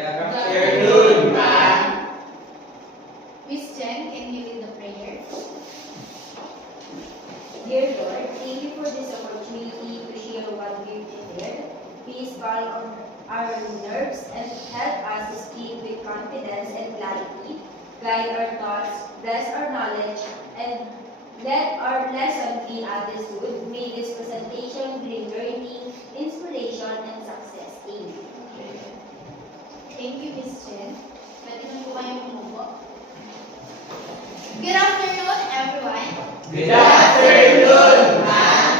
afternoon, ma'am. Miss Jen, can you lead the prayer? Dear Lord, thank you for this opportunity to share what we've prepared. Please calm our nerves and help us to speak with confidence and clarity. Guide our thoughts, bless our knowledge, and let our lesson be understood. May this presentation bring learning, inspiration, and success. Amen. Thank you, Miss Jen. Pwede na po kayong umupo. Good afternoon, everyone. Good afternoon, ma'am.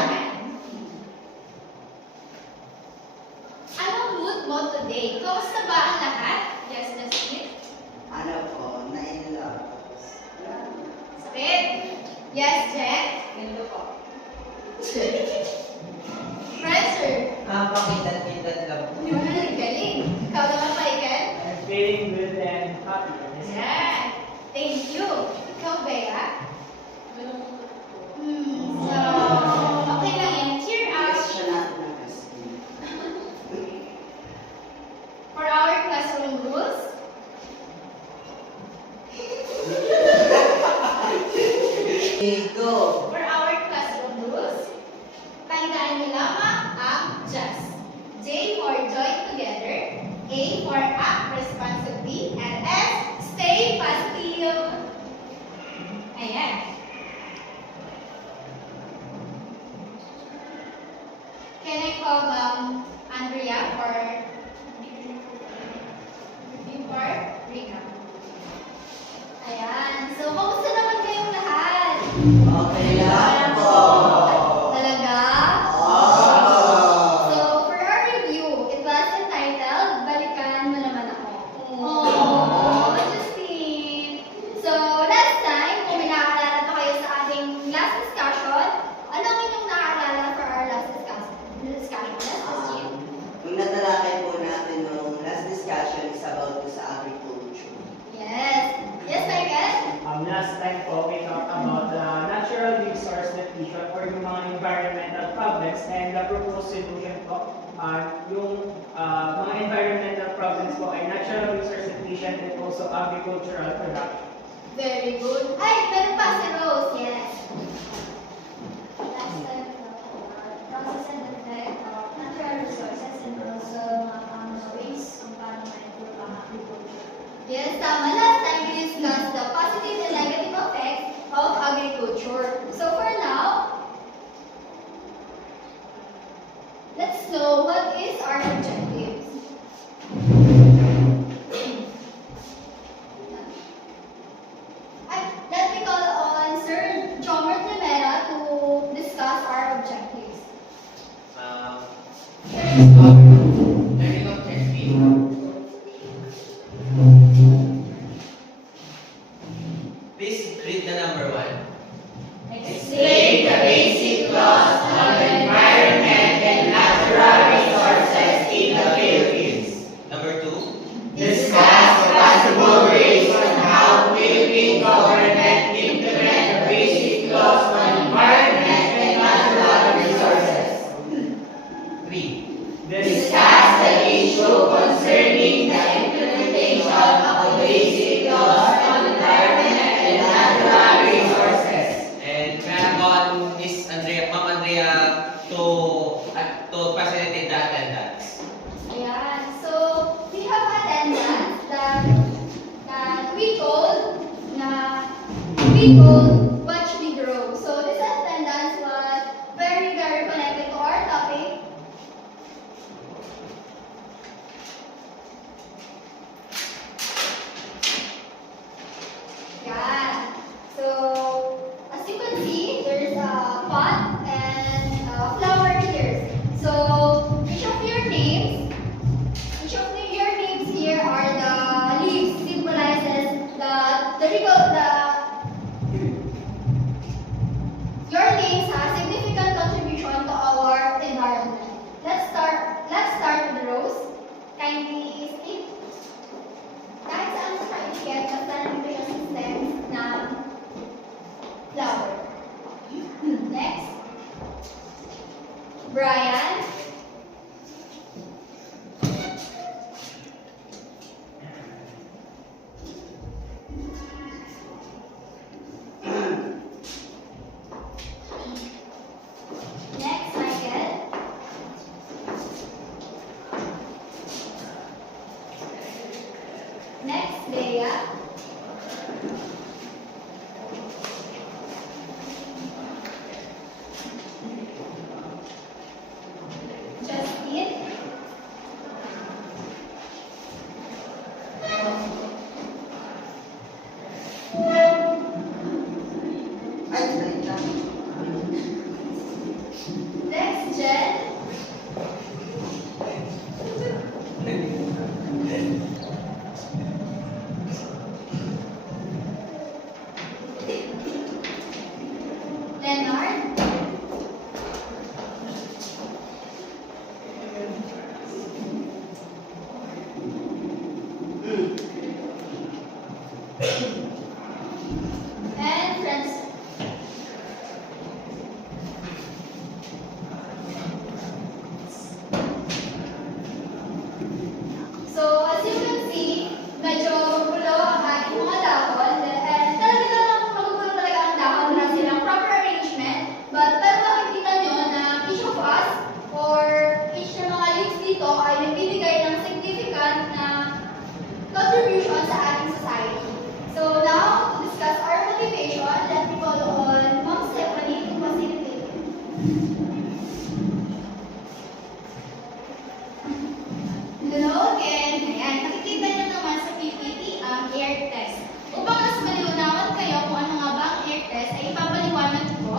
Anong mood mo today? Kamusta ba ang lahat? Yes, that's it. Ano po, na-in-love. Sakit? Yes, Jen. Ganito po. Pressure. Pakitat-kitat lang po. Galing. Ikaw naman, Michael? I'm feeling good and happy. Yeah. Thank you. Ikaw, Bea? So, okay lang yan. Cheer up. Siya natin ang kasi. For our classroom rules, Okay, go! for our classroom rules, tandaan niyo lamang ang just. J for join together, A for act responsibly, and S, stay positive. Ayan. Can I call Andrea for Rika? Ayan. So, kamusta naman kayong lahat? Okay lang po. Talaga? Oh. So, for our review, it was entitled, Balikan Mo Naman Ako. Oh, Justine. So, last time, kung may naaalala pa kayo sa ating last discussion, ano ang inyong naaalala for our last discussion? Yes, Justine? Yung natalakay po natin nung last discussion is about sa agriculture. Yes. Yes, Michael? Last time po, we talked about the natural resource depletion or yung mga environmental problems and the proposed solution po. Yung mga environmental problems po ay natural resource depletion and also agricultural production. Very good. Ay, meron pa si Rose. Yes. Last time, process and effect of natural resources and also ways kung paano ma-improve ang agriculture. Yes, tama. Last time we discussed the positive and negative effects of agriculture. So for now, let's know what is our objectives. Let me call on Sir Jomert Rivera to discuss our objectives. Learning objective. Please read the number 1. Explain the basic laws on the environment and natural resources in the Philippines. Number 2. Discuss the possible ways on how Philippine government implement the basic laws on environment and natural resources. 3. Discuss the issue concerning the implementation of the basic laws on environment and natural resources. And may I call Miss Andrea, Ma'am Andrea to facilitate the attendance. Ayan. So, we have attendance that we call Watch Me Grow. So, this attendance was very, very connected to our topic. Yeah. So, as you can see, there's a pot and a flower here. So, each of your names here are the leaves, symbolizes the contribution sa ating society. So now, to discuss our motivation, let me call on Ma'am Stephanie to facilitate. Hello again. Ayan, nakikita nyo naman sa PPT ang air test. Upang mas maliwanawan kayo kung ano nga ba ang air test, ay ipapaliwanag ko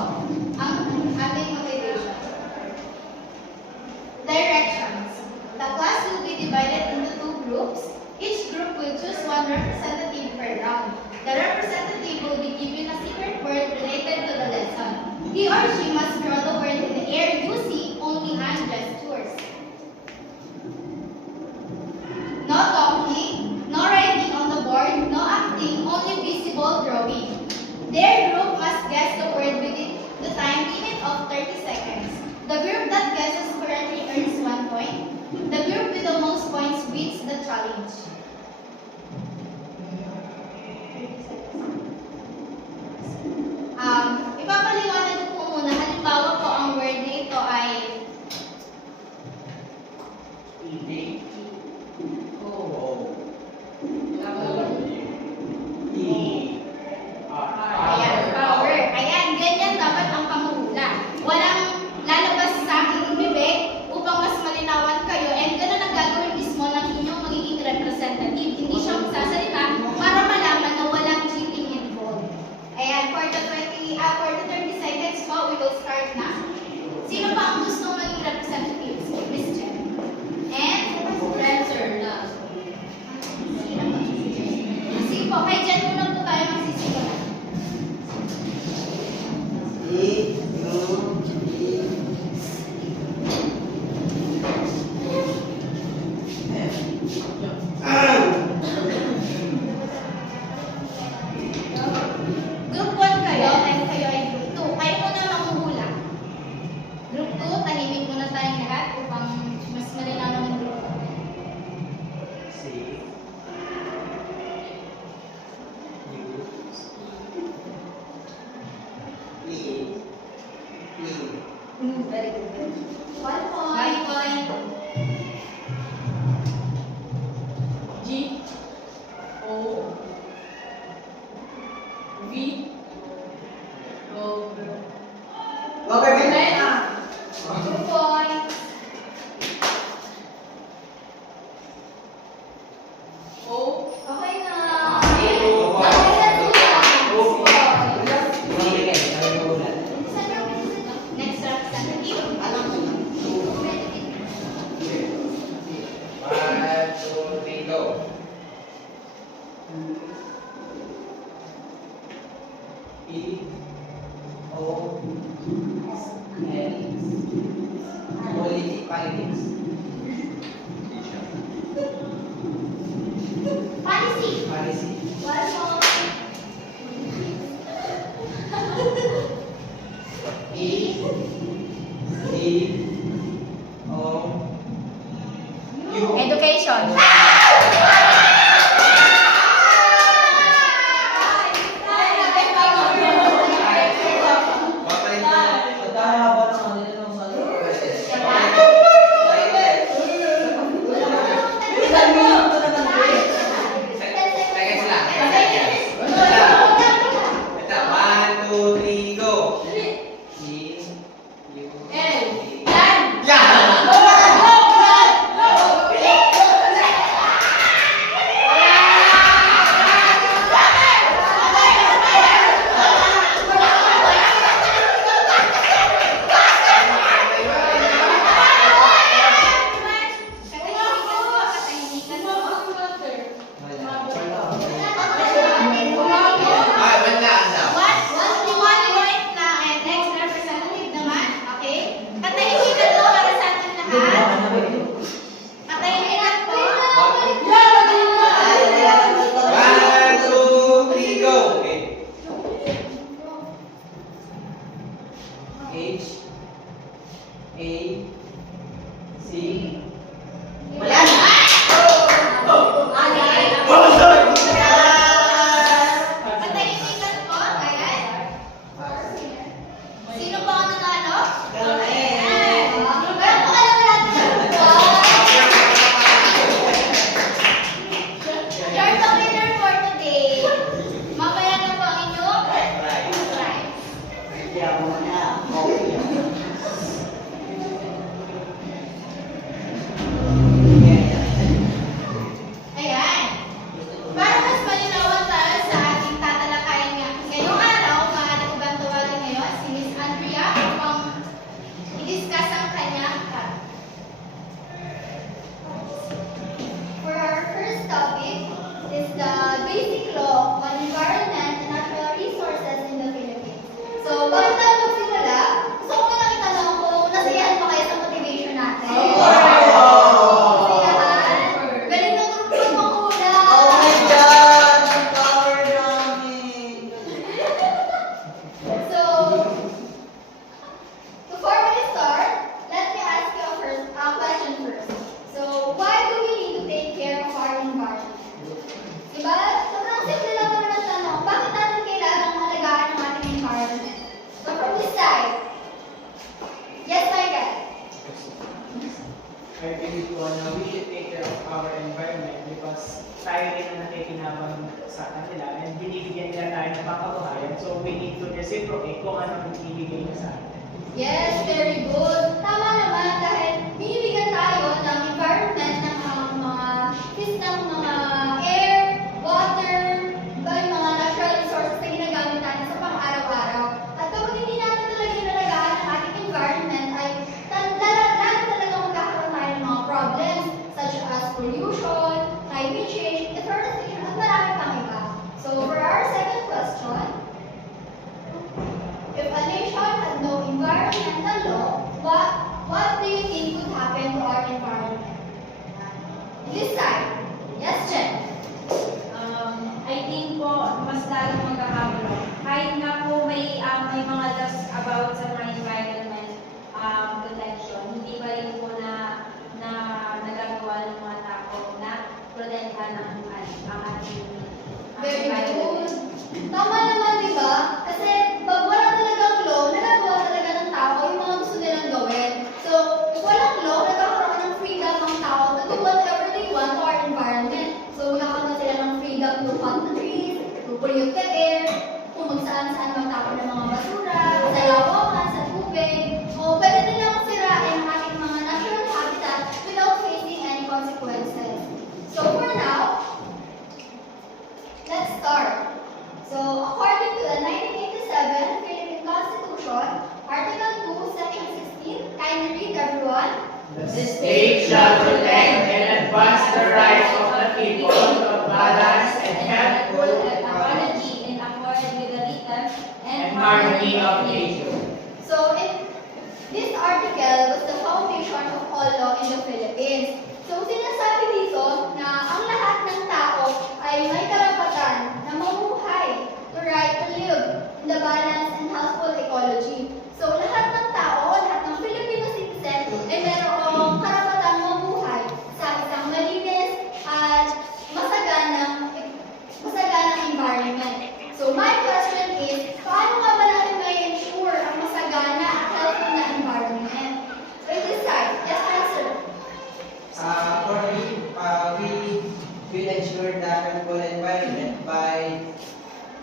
ang ating motivation. Directions. The class will be divided into 2 groups. Each group will choose 1 representative per round. The representative will be given a secret word related to the lesson. He or she must draw the word in the air using only hand gestures. No talking, no writing on the board, no acting, only visible drawing. Their group must guess the word within the time limit of 30 seconds. The group that guesses correctly earns 1 point. The group with the most points wins the challenge. Ipapaliwanag ko po muna, halimbawa po ang word na ito ay ayan, power. Ayan, ganyan dapat ang panghuhula. Walang lalabas sa aking bibig upang mas malinawan kayo and ganun ang gagawin mismo ng inyong magiging representative. Hindi siya magsasalita para malaman na walang cheating involved. Ayan, for the 30 seconds po, we will start na. Sino pa ang gusto maging representative? Miss Jen. And? Spencer na. Sige po, kay Jen muna po tayo magsisimula. Group 1 kayo, and kayo ay group 2. Kayo muna manghuhula. Group 2, tahimik muna tayong lahat upang mas malinawan ng group 2. Very good. 1 point. G O V O 2 points. O Okay na. Next representative. Policy. 1 point. Education. L. nakikinabang sa kanila and binibigyan nila tayo ng pangkabuhayan. So we need to reciprocate kung ano ang ibigay niya sa atin. Yes, very good. Tama naman dahil binibigyan tayo ng environment ng mga air, water, iba yung mga natural resources na ginagamit natin sa pang-araw-araw. At kapag hindi natin talaga inalagaan ang ating environment ay lalo talaga magkakaroon tayo ng mga problems such as pollution, climate change, deforestation, at marami pang iba. So for our second question, if a nation had no environmental law, what do you think would happen to our environment? This side. Yes, Jen. I think po, mas lalo magkakagulo. Kahit na po may mga laws about sa mga environment protection, hindi pa rin po na nagagawa ng mga tao na protektahan ang ating Very environment. good. Tama naman, di ba? Kasi pag wala talagang law, nagagawa talaga ng tao yung mga gusto nilang gawin. So, if walang law, nagkakaroon ng freedom ang tao to do whatever they want to our environment. So, magkakaroon sila ng freedom to cut the trees, to pollute the air, kung magsaan-saan magtapon ng mga basura, sa lawakan, sa tubig, o pwede nilang sirain ang ating mga natural habitat without facing any consequences. So, for now, let's start. So, according to the 1987 Philippine Constitution, Article 2, Section 16, kindly read everyone. The state shall protect and advance the rights of the people to balance and helpful ecology in accordance with the rhythm and harmony of nature. So, this article was the foundation of all law in the Philippines. So, sinasabi dito na ang lahat ng tao ay may karapatan na mamuhay, to right to live in the balanced and healthful ecology. So, lahat ng tao, lahat ng Filipino citizen ay mayroong karapatang mamuhay sa isang malinis at masaganang environment. So, my question is, paano nga ba natin may ensure ang masagana at healthy na environment? So, in this side, yes, answer. For me, we will ensure the healthful environment by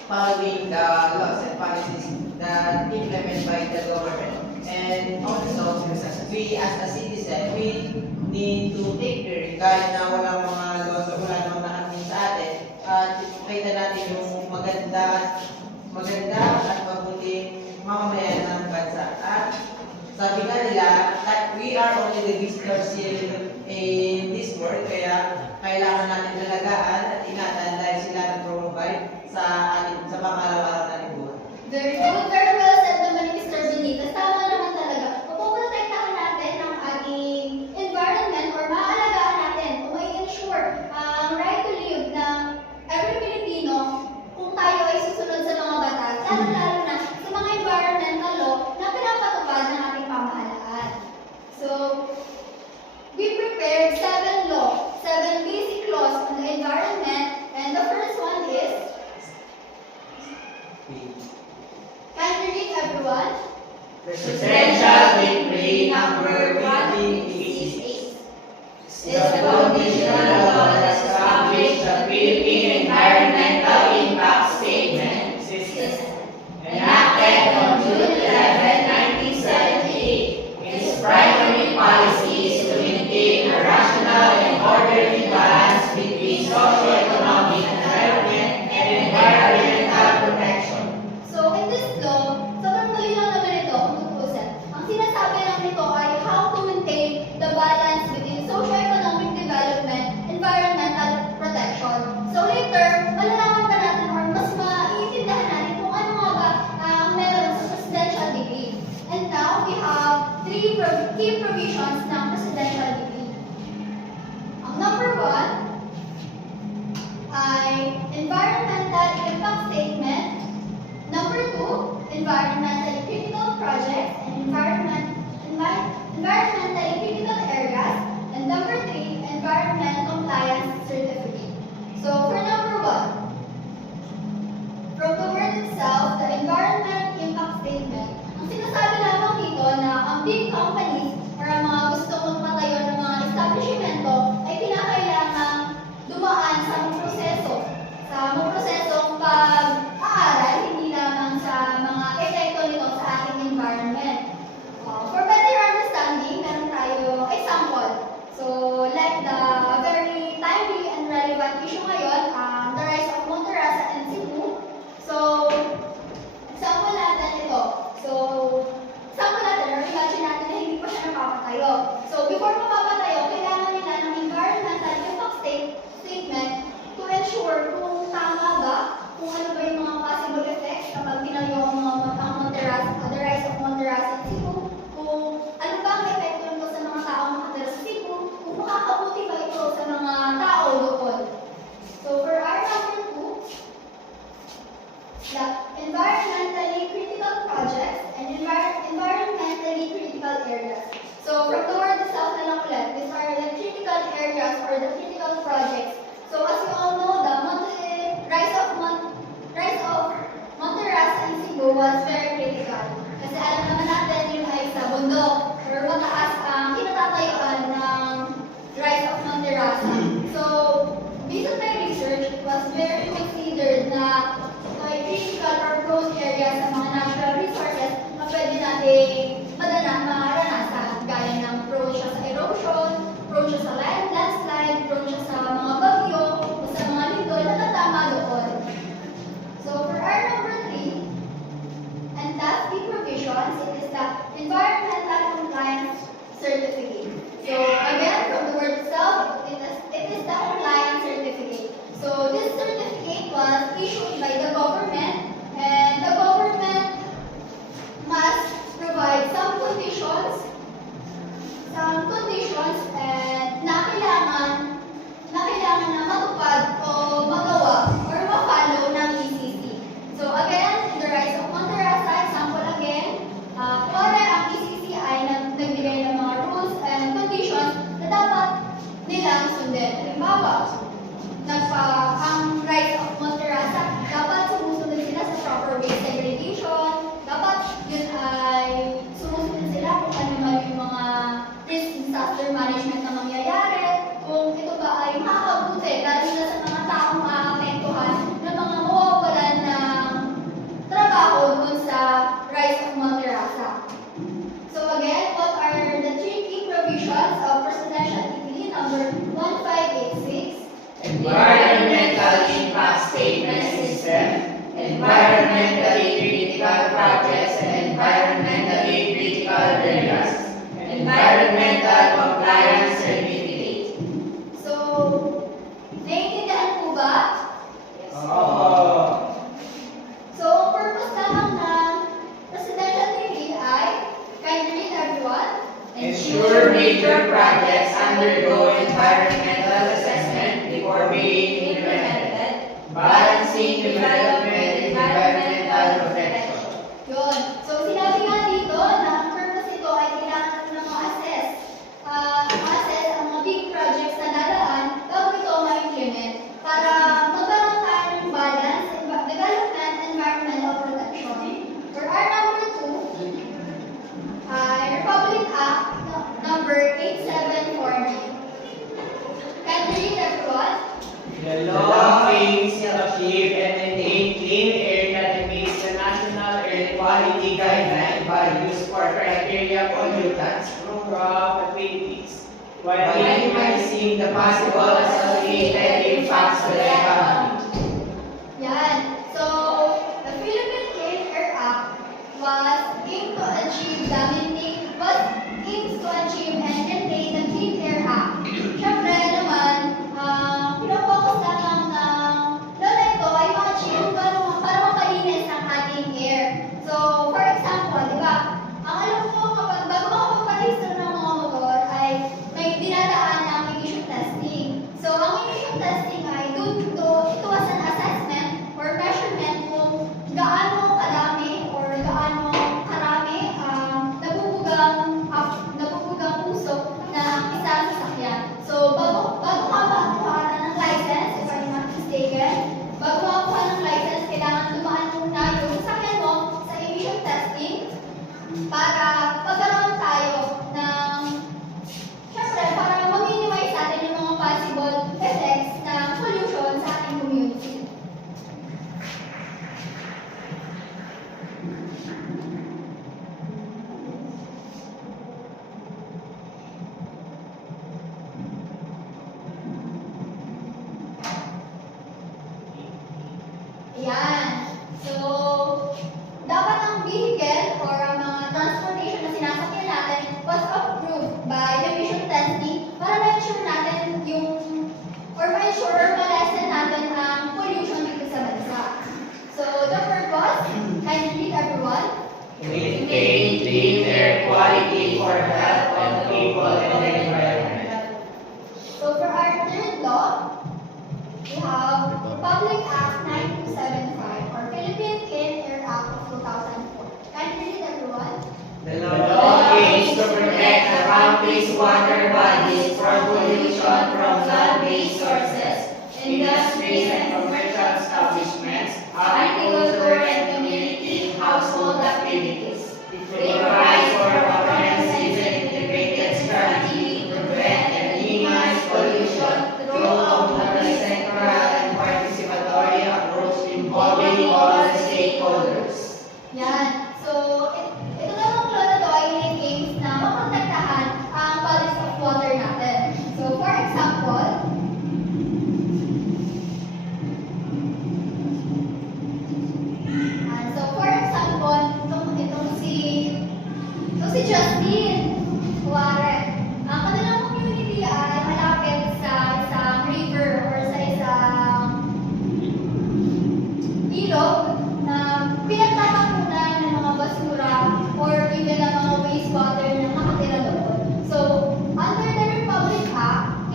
following the laws and policies that implemented by the government. And also, we as a citizen, we need to take care kahit na walang mga laws o wala namang nakating sa atin. At kita natin yung maganda at mabuting mamamayan ng bansa. At sabi nga nila, that we are only the visitors here in this world, kaya kailangan natin alagaan at ingatan dahil sila nag-provide sa pang-araw-araw natin buhay. Very good, very well said naman ni Mr. Benitez. Tama naman talaga. Mapoprotektahan natin ang ating environment or maaalagaan natin o mai-ensure ang right to live ng every Filipino kung tayo ay susunod sa mga batas, lalo na sa mga environmental law na pinapatupad ng ating pamahalaan. So, we prepared 7 basic laws on the environment, and the first one is, can you read everyone? Presidential Decree number 1586 is the conditional law that established the Philippine Environmental Impact Statement System, enacted on June 11, 1978. Its primary policy is to maintain a rational and orderly balance between socio-economic development and environmental protection. So, in this law, sobrang malinaw naman ito kung tutusin. Ang sinasabi lang nito ay how to maintain the balance between socio-economic development, environmental protection. So, later, malalaman pa natin or mas or the critical projects. So as you all know, the rise of Monteras and Cebu was very critical. Kasi alam naman natin yun ay sa bundok or mataas ang kinatatayuan ng rise of Monteras. So, based on my research, it was very considered na may critical or prone areas sa mga natural resources na pwede natin maranasan. Gaya ng prone siya sa erosion, prone siya sa landslide, prone siya sa mga bagyo, o sa mga lindol na tatama doon. So for our number 3, and last key provisions, it is the environmental compliance certificate. So again, from the word itself, it is the compliance certificate. So this certificate was issued by the government, and the government must provide some conditions and na kailangan na matupad o magawa or ma-follow ng ECC. So again, in the rise of Monteras, example again, kuwari ang ECC ay nagbigay ng mga rules and conditions na dapat nilang sundin. Halimbawa, ang rise of Monteras, dapat sumusunod sila sa proper waste segregation, dapat yun ay sumusunod sila kung ano man yung mga risk disaster management na mangyayari, kung ito ba ay makakabuti, lalo na sa mga taong maapektuhan na mga mawawalan ng trabaho dun sa rise of Monterasa. So again, what are the 3 key provisions of Presidential Decree number 1586? Environmental Impact Statement System, Environmentally Critical Projects and Environmentally Critical Areas, Environmental Compliance Certificate. So, naiintindihan po ba? So, ang purpose naman ng Presidential Decree ay, kindly read everyone, Ensure major projects undergo environmental assessment before being implemented, balancing development and environmental protection. yun. So, sinabi nga dito na ang purpose nito ay kailangan na ma-assess ang mga big projects na dadaan bago ito ma-implement para magkaroon tayo ng balance, development, and environmental protection. For our number 2, Republic Act number 8749. Can you read everyone? The law aims to achieve and maintain clean air that meets the National Air Quality Guideline values for criteria pollutants from raw facilities, while minimizing the possible associated impacts to the economy. Yan. So, the Philippine Clean Air Act aims to achieve and maintain the Clean Air Act. Siyempre naman, pinopokus lamang ng lola ito ay ma-achieve para mapalinis ang ating air. So, for example, di ba, ang alam ko kapag bago makapag-register ng mga motor ay may dinadaan ang emission testing. So, ang emission testing ay ito as an assessment or measurement kung gaano kadami or gaano karami nabubugang usok na isang sasakyan. So, bago ka makakuha ng license, if I'm not mistaken, bago makakuha ng license, kailangan dumaan muna yung sasakyan mo sa emission testing para magkaroon tayo ng, syempre, para ma-minimize natin yung mga possible effects ng pollution sa ating community. Ayan. So, dapat ang vehicle or ang mga transportation na sinasakyan natin was approved by emission testing para ma-ensure natin or ma-lessen natin ang pollution dito sa bansa. So, the purpose, can you read everyone? Maintain clean air quality for health of people and the environment. So, for our third law, we have Republic Act 9275 or Philippine Clean Air Act of 2004. Can you read everyone? The The law aims to protect the country's water bodies from pollution from land-based sources, industries and commercial establishments, agriculture and community household activities. It provides for a comprehensive and integrated strategy to prevent and minimize pollution through a multi-sectoral and participatory approach involving all the stakeholders. Yan. So, ito namang law na to ay aims na maprotektahan ang bodies of water natin. So, for example, itong si Justin Juarez. Ang kanilang community ay malapit sa isang river or sa isang ilog na pinagtatapunan ng mga basura or even ng mga wastewater na nakatira doon. So, under the Republic Act,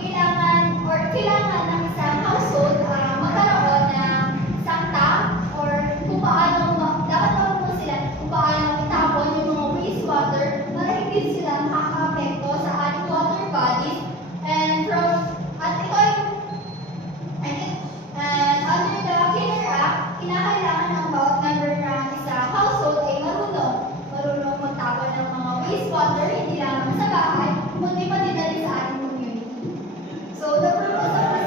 kailangan ng isang household magkaroon ng isang tank or kung paano dapat marunong sila kung paano itapon yung mga wastewater para hindi sila makaka-apekto sa ating water bodies. And under the Cleaner Act, kinakailangan ng bawat member ng isang household ay marunong magtapon ng mga wastewater, hindi lamang sa bahay, kundi pati na rin sa ating community. So, the purpose of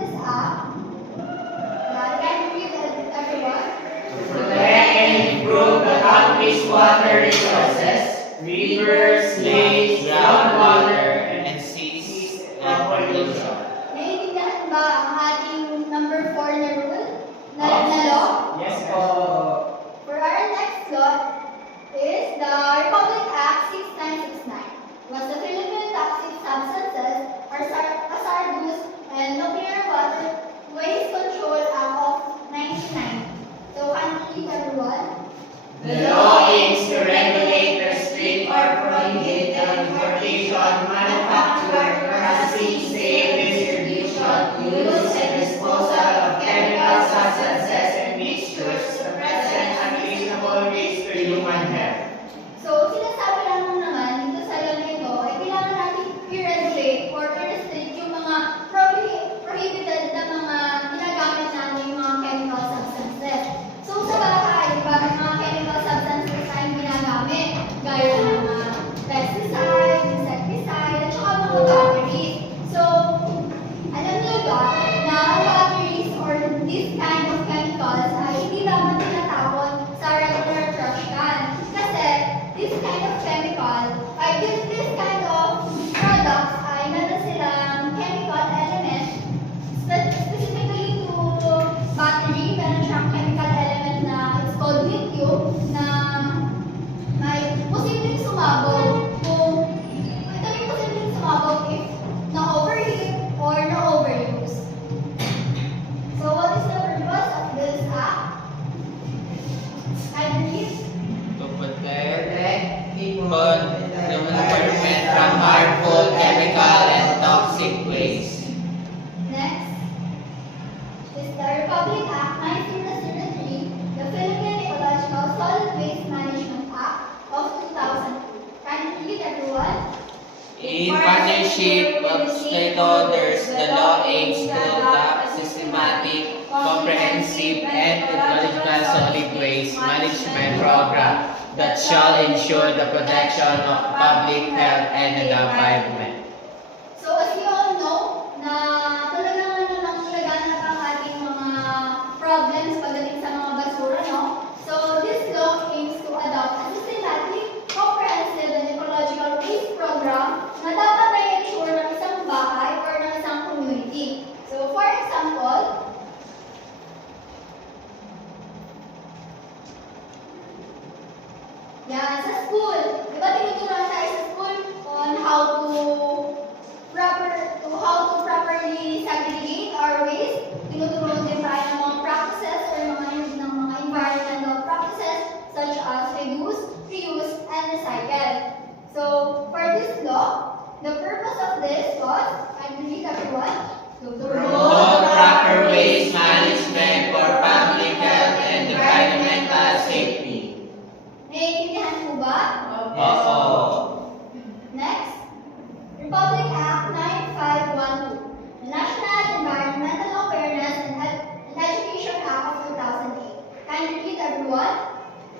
this act can you read everyone? Protect and improve the country's water resources, rivers, lakes, groundwater, and seas, and pollution. Naiintindihan ba ang ating number 4 na rule? Na law? Yes, po. For our next law is the Republic Act 6969. Was the Philippine Toxic Substances, Hazardous and Nuclear Waste Control Act of 1990. So, can you read everyone? The law aims to regulate, restrict, or prohibit the importation, manufacture, processing, sale, distribution, use, and disposal of chemical substances and mixtures to present unreasonable risk to human health. So, sinasabi lang naman dito sa law na ito ay kailangan natin i-regulate or i-restrict yung mga prohibited na mga ginagamit natin yung mga chemical substances. So, sa bahay, may mga chemical substances tayong ginagamit gaya ng mga pesticide, insecticide, at saka mga batteries. So, alam niyo ba na ang batteries or this kind of chemicals ay hindi dapat tinatapon sa regular trash can. Kasi this kind of chemical, this kind of products ay meron silang chemical element specifically to battery, meron siyang chemical element na it's called lithium na may posibleng sumabog kung ito yung posibleng sumabog if na-overheat or na-overuse. So what is the purpose of this act? I believe To protect Protect people the environment from harmful chemical and toxic waste. next is the Republic Act 1903, the Philippine Ecological Solid Waste Management Act of 2002. Can you read everyone? In partnership of stakeholders, the law aims to adopt a systematic, comprehensive, and ecological solid waste management program that shall ensure the protection of public health and the environment. So as you all know, na talagang namang laganap ang ating mga problems pagdating sa mga basura, no? So this law aims to adopt a systematic, comprehensive, and ecological waste program na dapat na i-ensure ng isang bahay or ng isang community. So for example, yan, sa school. Di ba tinuturuan tayo sa school on how to properly segregate our waste? Tinuturuan din tayo ng mga practices or mga environmental practices such as reduce, reuse, and recycle. So, for this law, The purpose of this was, I can read everyone. To Promote proper waste management for public health and environmental safety. Naiintindihan po ba? Oo. Next, Republic Act 9512, the National Environmental Awareness and Education Act of 2008. Can you read everyone?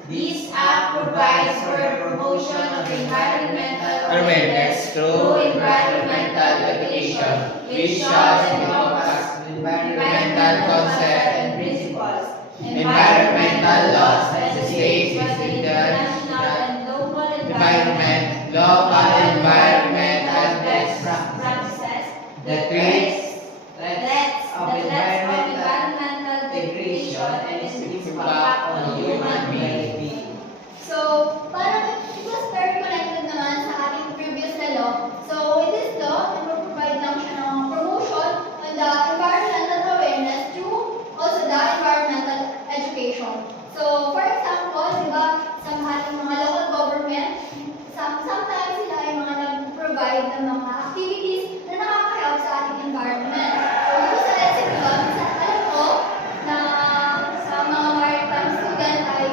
This act provides for the promotion of environmental Awareness through environmental education, which shall encompass environmental concept and principles, environmental laws, and the states national international and local environment, local environment, and best practices, the threats threats of environmental degradation and its impact on human beings. So, parang it was very connected naman sa ating previous na law. So, in this law, nagpo-provide lang siya ng promotion on the environmental awareness through also the environmental education. So, for example, di ba, sa ating mga local government, sometimes sila ay mga nag-provide ng mga activities na nakaka-help sa ating environment. So, dito sa lesson ko, minsan alam ko na sa mga maritime student ay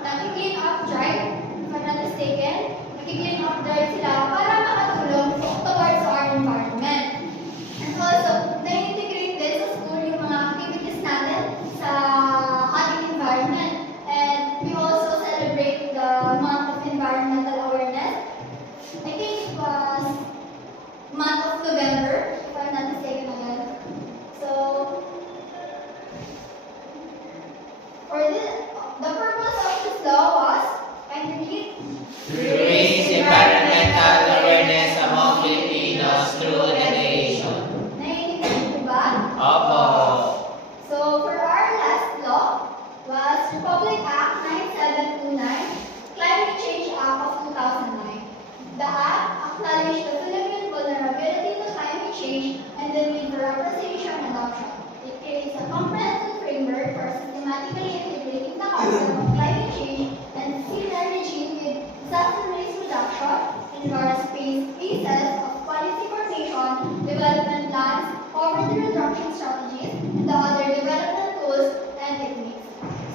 nag-clean up drive, if I'm not mistaken, nag-clean up drive sila para makatulong towards our environment. And also, na-integrate din sa school yung mga activities natin sa ating environment. And we also celebrate the month of environmental awareness. I think it was month of November, if I'm not mistaken again. So, for the purpose of this law was, can you read? to raise environmental awareness among Filipinos through education. Naiintindihan ko ba? Opo. So, for our last law was Republic Act 9729, Climate Change Act of 2009. The act acknowledged the Philippine vulnerability to climate change and the need for representation and adoption. It creates a comprehensive framework for systematically integrating the concept of climate change and synergy with disaster risk reduction in various phases of policy formation, development plans, poverty reduction strategies, and the other development tools and techniques.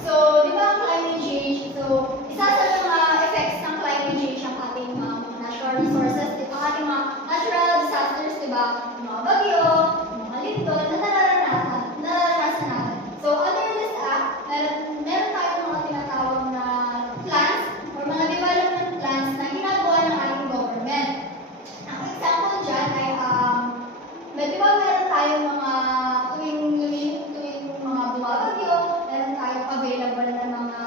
So, di ba ang climate change? So, isa sa mga effects ng climate change ang ating mga natural resources, di ba? Ating mga natural disasters, di ba? Yung mga bagyo, yung mga lindol, na nararanasan natin. So, under this act, meron tayong mga tinatawag na plans or mga development plans na ginagawa ng ating government. Ang example dyan ay, di ba meron tayong mga tuwing mga bumabagyo, meron tayong available na mga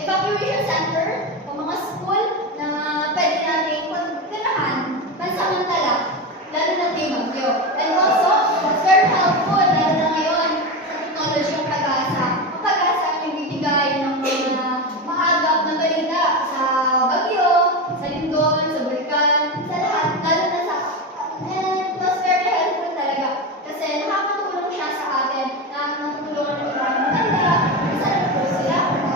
evacuation center o mga school na pwede nating pagtirahan pansamantala, lalo na may bagyo. And also, it's very helpful, lalo na ngayon sa technology ng pag-asa. Ang pag-asa ay nagbibigay ng mga maagap na balita sa bagyo, sa lindol, sa bulkan, sa lahat, lalo na sa and it was very helpful talaga. Kasi nakakatulong siya sa atin, nakakatulungan ng iba ng matanda, saan na po sila, kung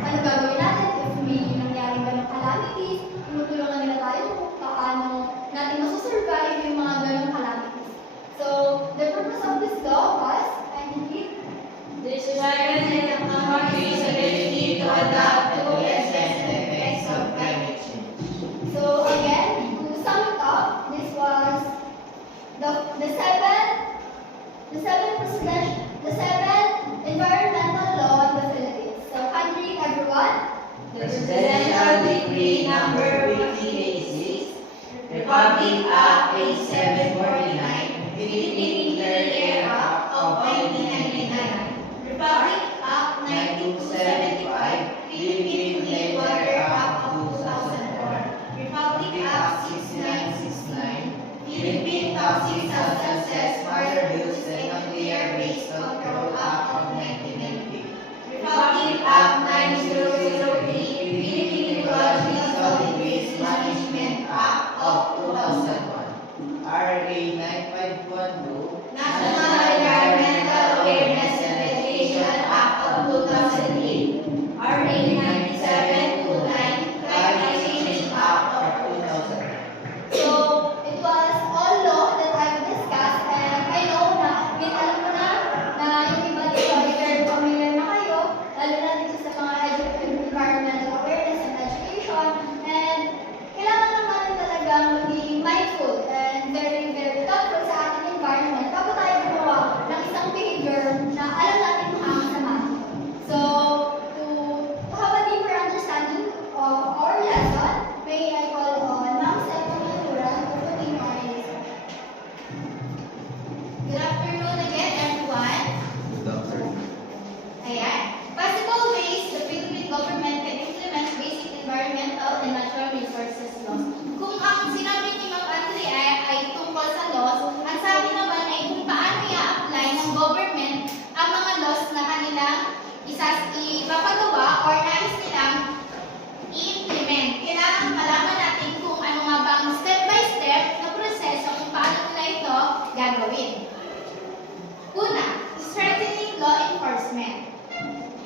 ano gagawin natin if may nangyaring ganong calamities, tinutulungan nila tayo kung paano natin masusurvive yung mga ganong calamities. So, the purpose of this law was, I repeat, This strengthens the country's ability to adapt to the effects of climate change. so again, to sum it up, this was the seven environmental law in the Philippines. So, can you read everyone? The Presidential Decree Number 5086, Republic Act 8749, Philippine Third Era of 1999, Republic Act 9275, Philippine Clean Water Act of 2004, Republic Act 6969, Philippine Toxic Substances Fire Use and Nuclear Waste Control Act of 1990, Republic Act 9003, Philippine Ecological Solid Waste Management Act of 2001, RA 9512, National Natural Resources Laws. Kung ang sinabi ni Ma'am Andre ay tungkol sa laws, ang sabi naman ay kung paano i-apply ng government ang mga laws na kanilang ipapagawa or nais nilang i-implement. Kailangan malaman natin kung ano nga ba ang step-by-step na proseso kung paano nila ito gagawin. Una, strengthening law enforcement.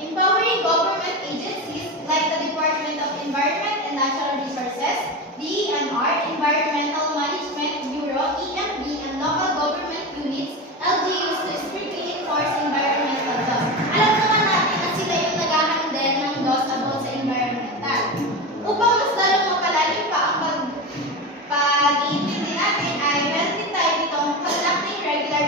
Empowering government agencies like the Department of Environment and Natural Resources, DENR, Environmental Management Bureau, EMB, and local government units, LGUs to strictly enforce environmental laws. Alam naman natin na sila yung nag-handle ng laws about sa environmental. Upang mas lalong mapalalim pa ang pag-iintindi natin ay meron din tayo ditong conducting regular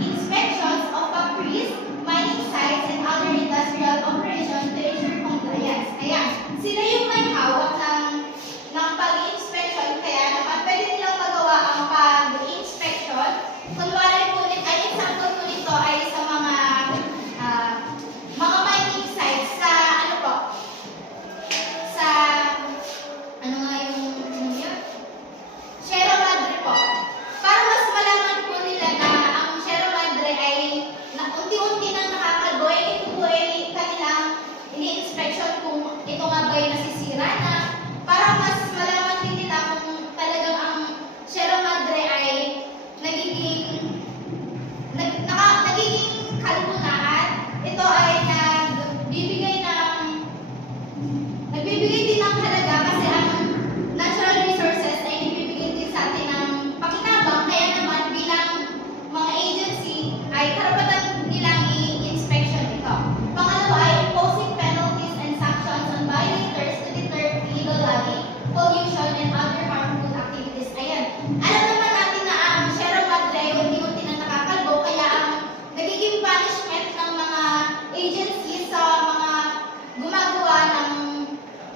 inspections of factories, mining sites, and other industrial operations to ensure compliance. Ayan, sila yung may hawak ng pag-inspection, kaya naman pwede nilang magawa ang pag-inspection. Kunwari po, ay example po nito ay sa mga mining sites sa ano po, sa ano nga yung yun? Sierra Madre po. Para mas malaman po nila na ang Sierra Madre ay unti-unti nang nakakagoy, ito po ay kanilang ini-inspection kung ito nga ba ay nasisira na, para mas malaman din nila kung talagang ang Sierra Madre ay nagiging kalbo na at ito ay nagbibigay din ng halaga kasi ang natural resources ay nagbibigay din sa atin ng pakinabang, kaya naman bilang mga agency ay karapatan nilang i-inspection ito. Pangalawa ay imposing penalties and sanctions on violators to deter illegal logging, pollution, and other harmful activities. Ayan. Alam naman natin na ang Sierra Madre ay unti-unti na nakakalbo, kaya ang nagiging punishment ng mga agencies sa mga gumagawa ng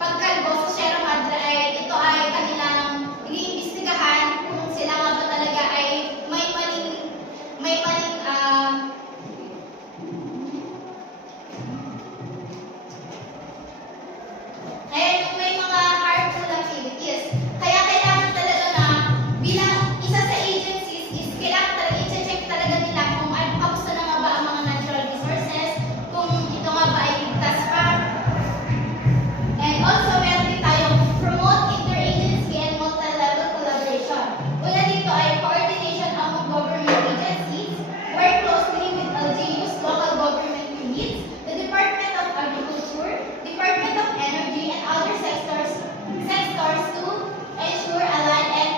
pagkalbo sa Sierra Madre ay ito ay kanilang iniimbestigahan kung sila nga ba talaga ay may maling ayan, yung may mga harmful activities. Kaya kailangan talaga na bilang isa sa agencies is kailangan talaga i-check talaga nila kung kamusta na nga ba ang mga natural resources, kung ito nga ba ay ligtas pa. And also, meron din tayong promote interagency and multi-level collaboration. Una dito ay coordination among government agencies, work closely with LGUs, local government units, the Department of Agriculture, Department of Energy, and other sectors to ensure aligned and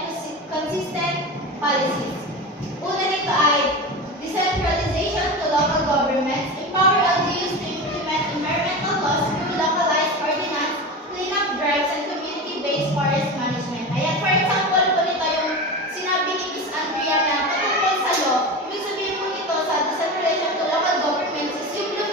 consistent policies. Una dito ay decentralization to local governments, empower LGUs to implement environmental laws through localized ordinance, cleanup drives, and community-based forest management. Ayan, for example po nito yung sinabi ni Ms. Andrea na patungkol sa law, ibig sabihin po nito sa decentralization to local governments is yung look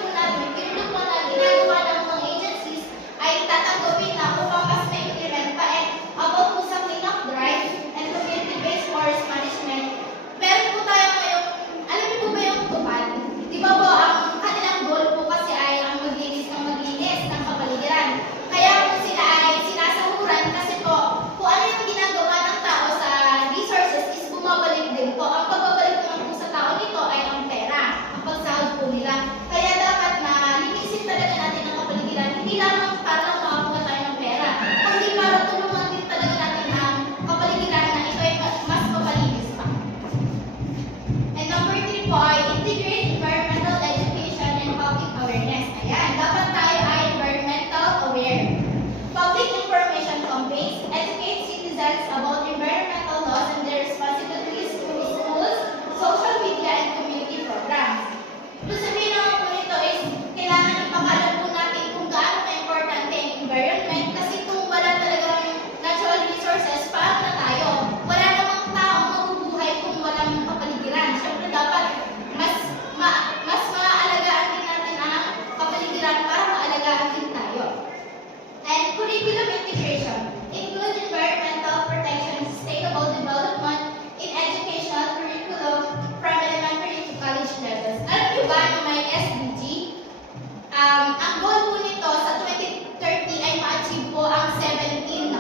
po na ginagawa ng mga agencies ay tatanggapin na upang mas ma-implement pa. And about po sa cleanup drive and community-based forest management, meron po tayo ngayong, alam niyo po ba yung tupad? Di ba po, ang kanilang goal po kasi ay ang maglinis ng kapaligiran. Kaya po sila ay sinasahuran kasi po, kung ano yung ginagawa ng tao sa resources is bumabalik din po. Ang pagbabalik naman po sa tao nito ay ang pera, ang pagsahod po nila. Kaya dapat na linisin talaga natin ang kapaligiran, hindi lamang para lang makakuha tayo ng pera, kundi para tulungan din talaga natin ang kapaligiran na ito ay mas mapalinis pa. And number 3 po ay integrate environmental education and public awareness. Ayan, dapat tayo ay environmental aware. Public information campaigns educate citizens about environmental laws and their responsibilities through schools, social media, and community programs. Ibig sabihin naman po nito is kailangan ipakalam po natin kung gaano ka-importante ang environment, kasi kung wala talagang natural resources, paano na tayo? Wala namang taong mabubuhay kung walang kapaligiran. Siyempre dapat mas maaalagaan din natin ang kapaligiran para maalagaan din tayo. And curriculum integration include environmental protection and sustainable development in educational curriculum from elementary to college levels. Alam niyo ba na may SDG? Ang goal po nito sa 2030 ay ma-achieve po ang 17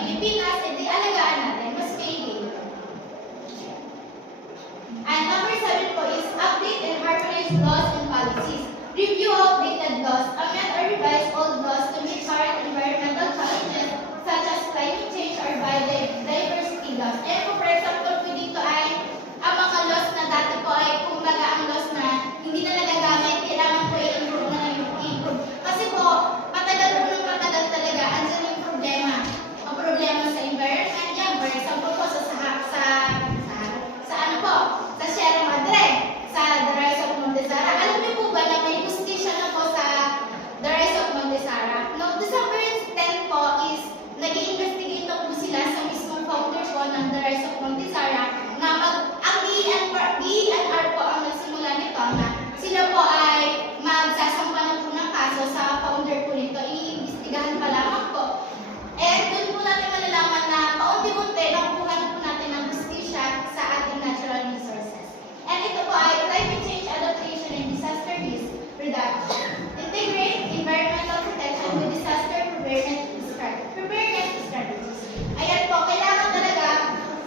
Pilipinas, edi alagaan natin, mas maigi. And number 7 po is update and harmonize laws and policies. Review outdated laws, amend or revise old laws to meet current environmental challenges such as climate change or biodiversity laws. And po, for example, po dito ay ang mga laws na dati po ay kumbaga ang laws na hindi na nagagamit, kailangan po i-improve na i-improve. Kasi po, matagal po ng matagal talaga, andyan yung problema. Ang problema sa environment, yan, for example po, sa ano po, sa Sierra Madre, sa The Rise of Montesara. Alam niyo po ba na may justisya na po sa The Rise of Montesara? No, December 10 po is nag-i-investigate na po sila sa mismong founder po ng The Rise of Montesara na ang DENR po ang nagsimula nito na sila po ay magsasampa na po ng kaso sa founder po nito. Iimbestigahan pa lamang po. And doon po natin malalaman na paunti-unti nakukuha na po natin ng justisya sa ating natural resources. And ito po ay climate change adaptation and disaster risk reduction. Integrate environmental protection with disaster preparedness strategies. Ayan po, kailangan talaga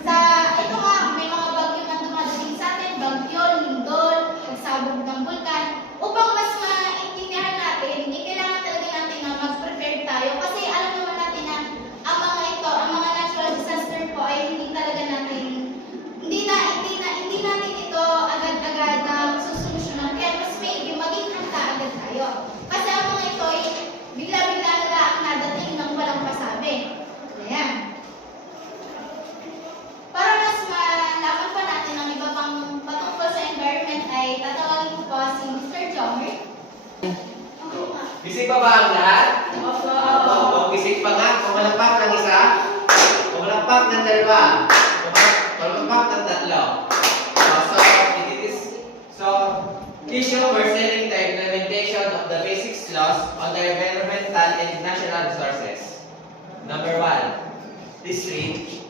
sa, ito nga, may mga bagyo na dumadating sa atin, bagyo, lindol, pagsabog ng bulkan. Upang mas maintindihan natin, kailangan talaga natin na mag-prepare tayo. Kasi alam naman natin na ang mga ito, ang mga natural disaster po ay hindi talaga natin, hindi natin ito agad-agad na susolusyonan. Kaya mas may maging handa agad tayo. Kasi ang mga ito ay bigla-bigla na ang nadating ng walang pasabi. Ayan. Para mas malaman pa natin ang iba pang patungkol sa environment ay tatawagin ko po si Mr. Jomer. Bisig pa ba ang lahat? Opo. O, bisig pa nga. Pumalakpak ng isa. Pumalakpak ng dalawa. Pumalakpak ng tatlo. So, issue pursuing the implementation of the basic laws on the environmental and national resources. Number 1. District.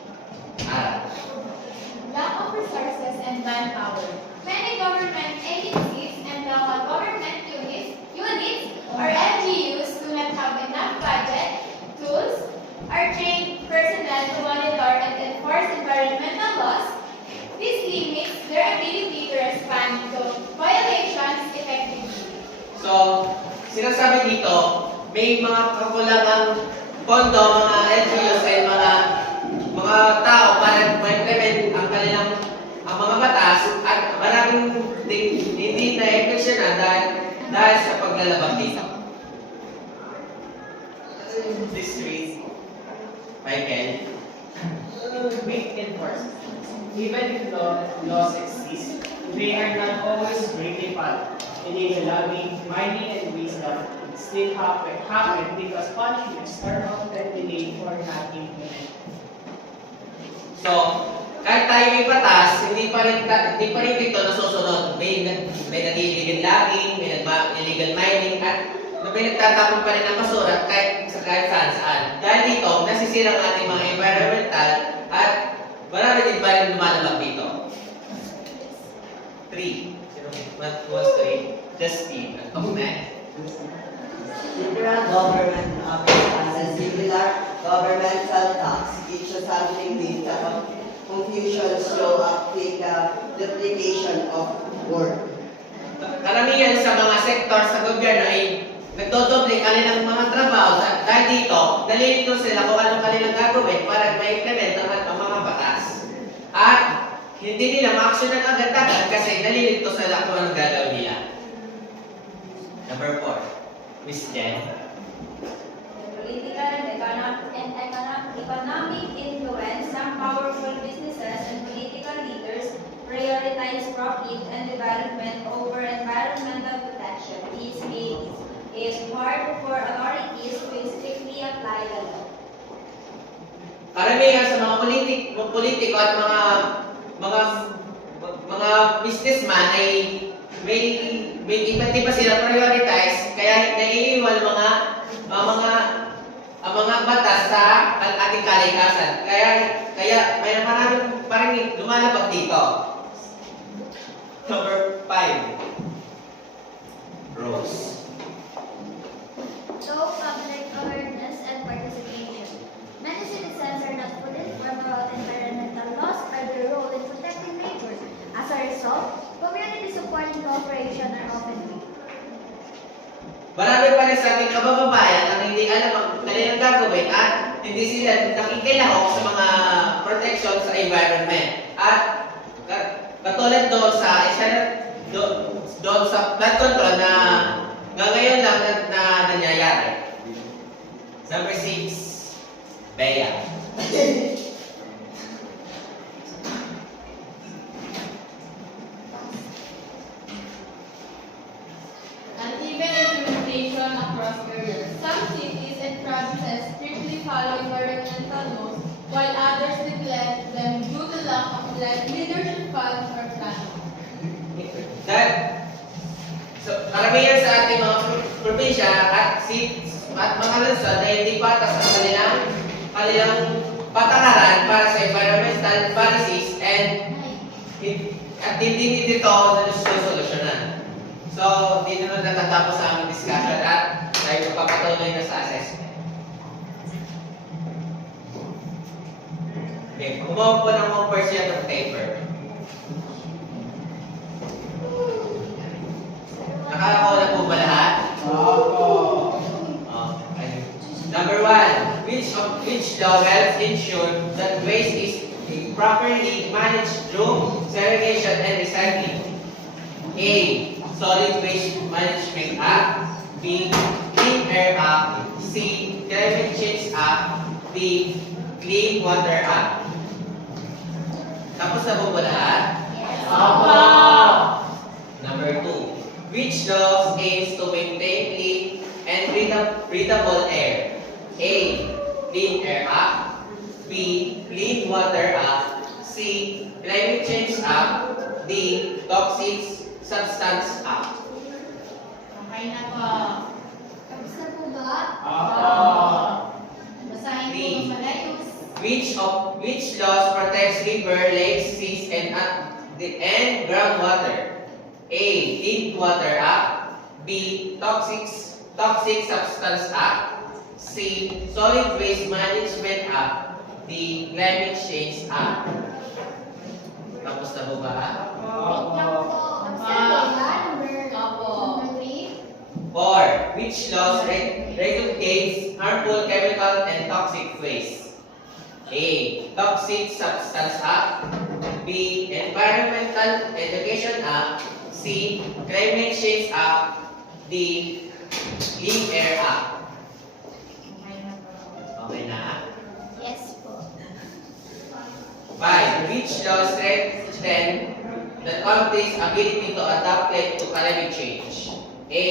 Lack of resources and manpower. Many government agencies and local government units or NGOs do not have enough budget, tools, or trained personnel to monitor and enforce environmental laws. This limits their ability to respond to violations effectively. So, sinasabi dito, may mga kakulangang pondo, mga NGOs ay mga tao para ma-implement ang mga batas at maraming hindi na-efficient dahil sa paglalabag dito. District, Michael. Weak enforcement. Even if laws exist, they are not always strictly followed. Illegal logging, mining, and waste dumping still happen because punishments are often delayed or not implemented. So, kahit tayo may batas, hindi pa rin dito nasusunod. May nag-illegal logging, may illegal mining, at may nagtatapon pa rin ng basura kahit saan. Dahil dito, nasisira ang ating mga environmental at marami din pa rin lumalabag dito. 3. What was 3? Justine. Liberal government as similar governmental tax, each something with confusion, show up, take duplication of work. Karamihan sa mga sektor sa gobyerno ay nagdodoble kanilang mga trabaho dahil dito, nalilito sila kung anong kanilang gagawin para ma-implement ang mga batas. At hindi nila ma-actionan agad-agad kasi nalilito sila kung anong gagawin nila. Number 4, Miss Jen. Political and economic influence, some powerful businesses and political leaders prioritize profit and development over environmental protection. This makes it hard for authorities to strictly apply the law. Karamihan sa mga politiko at mga businessman ay may iba't iba sila prioritize kaya naiiwan ang mga batas sa ating kalikasan. Kaya may maraming pa rin lumalabag dito. Number 5. Rose. Low public awareness and participation. Many citizens sa ating kababayan ang hindi alam ang kanilang gagawin at hindi sila nakikilahok sa mga protection sa environment. At katulad doon sa doon sa flood control na ngayon lang na nangyayari. Number 6, Bea. Uneven implementation across areas. Some cities and provinces strictly follow environmental laws, while others neglect them due to lack of leadership funds or planning. Karamihan sa ating mga probinsya at mga lungsod na hindi patas ang kanilang patakaran para sa environmental policies at hindi dito nasolusyonan. So, dito na natatapos sa aming discussion at tayo papatuloy na sa assessment. Okay, kumuha po ng 1% of paper. Nakakakuha na po ba lahat? Okay. Number 1, which law helps ensure that waste is properly managed through segregation and recycling? A. Solid Waste Management Act. B. Clean Air Act. C. Climate Change Act. D. Clean Water Act. Tapos na po ba lahat? Number 2. Which laws aims to maintain clean and breathable air? A. Clean Air Act. B. Clean Water Act. C. Climate Change Act. D. Toxic Substance Act. Okay na po. Tapos na po ba? Basahin po Three. sa malayos. Which laws protects river, lakes, seas, and groundwater? A. Clean Water Act. B. Toxic Substance Act. C. Solid Waste Management Act. D. Climate Change Act. Tapos na po ba? Wait lang po. Tapos na po ba? Number 3? 4. Which laws regulates harmful chemical and toxic waste? A. Toxic Substance Act. B. Environmental Education Act. C. Climate Change Act. D. Clean Air Act. Okay na? Yes po. 5. Which laws strengthen the country's ability to adapt to climate change? A.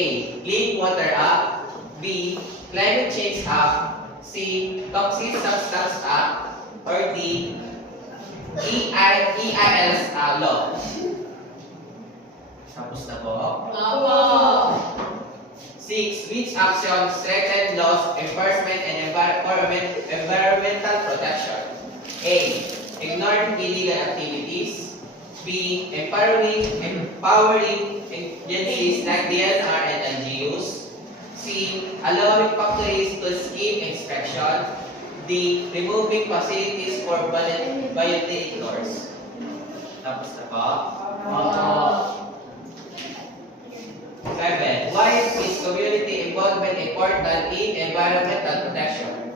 Clean Water Act. B. Climate Change Act. C. Toxic Substance Act. Or D. EIS law. Tapos na po. 6. Which action strengthen laws, enforcement, and environmental protection? A. Ignoring illegal activities. B. Empowering agencies like DNR and LGUs. C. Allowing factories to skip inspection. D. Removing facilities for violently ignores. Tapos na po. 7. Why is community involvement important in environmental protection?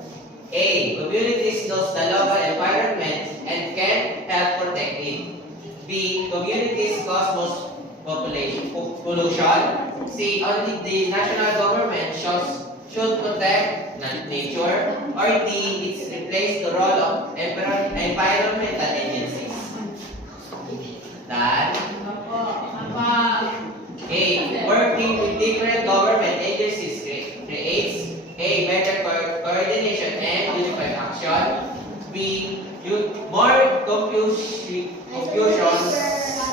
A. Communities knows the local environment and can help protect it. B. Communities cause most pollution. C. Only the national government should protect nature. Or D. It's replaced the role of environmental agencies. Done. A. Working with different government agencies creates A. Better coordination and unified action. B. More confusions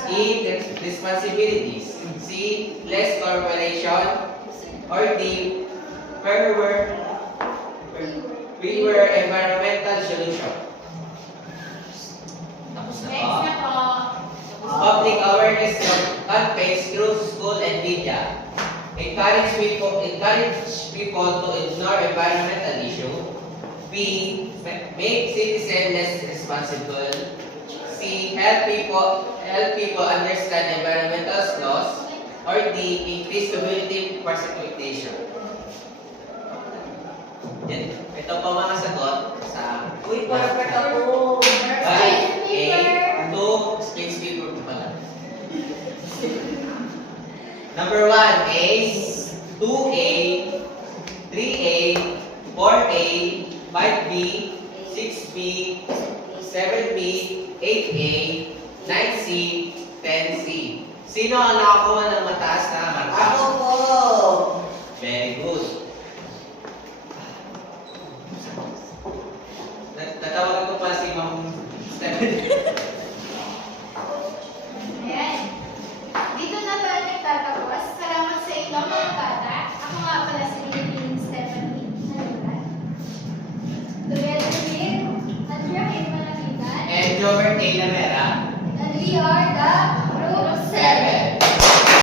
in responsibilities. C. Less cooperation. Or D. Fewer environmental solution. Tapos na Next po. na po. Public awareness campaigns through school and media. Encourage people to ignore environmental issue. B. Make citizens less responsible. C. Help people understand environmental laws. Or D. Increase community participation. Ito po mga sagot sa... Uy, perfect ako. Balik, A, 2, space paper po pala. Number 1, A, 2A, 3A, 4A, 5B, 6B, 7B, 8A, 9C, 10C. Sino ang nakakuha ng mataas na marka? Ako po. Very good. Tatawagan ko pa si Ma'am Stephanie. Ayan. Dito na pala nagtatapos. Salamat sa inyo mga bata. Ako nga pala si Lillian Stephanie. Together with Andrea K. Malapitan. And Robert A. Lamera. And we are the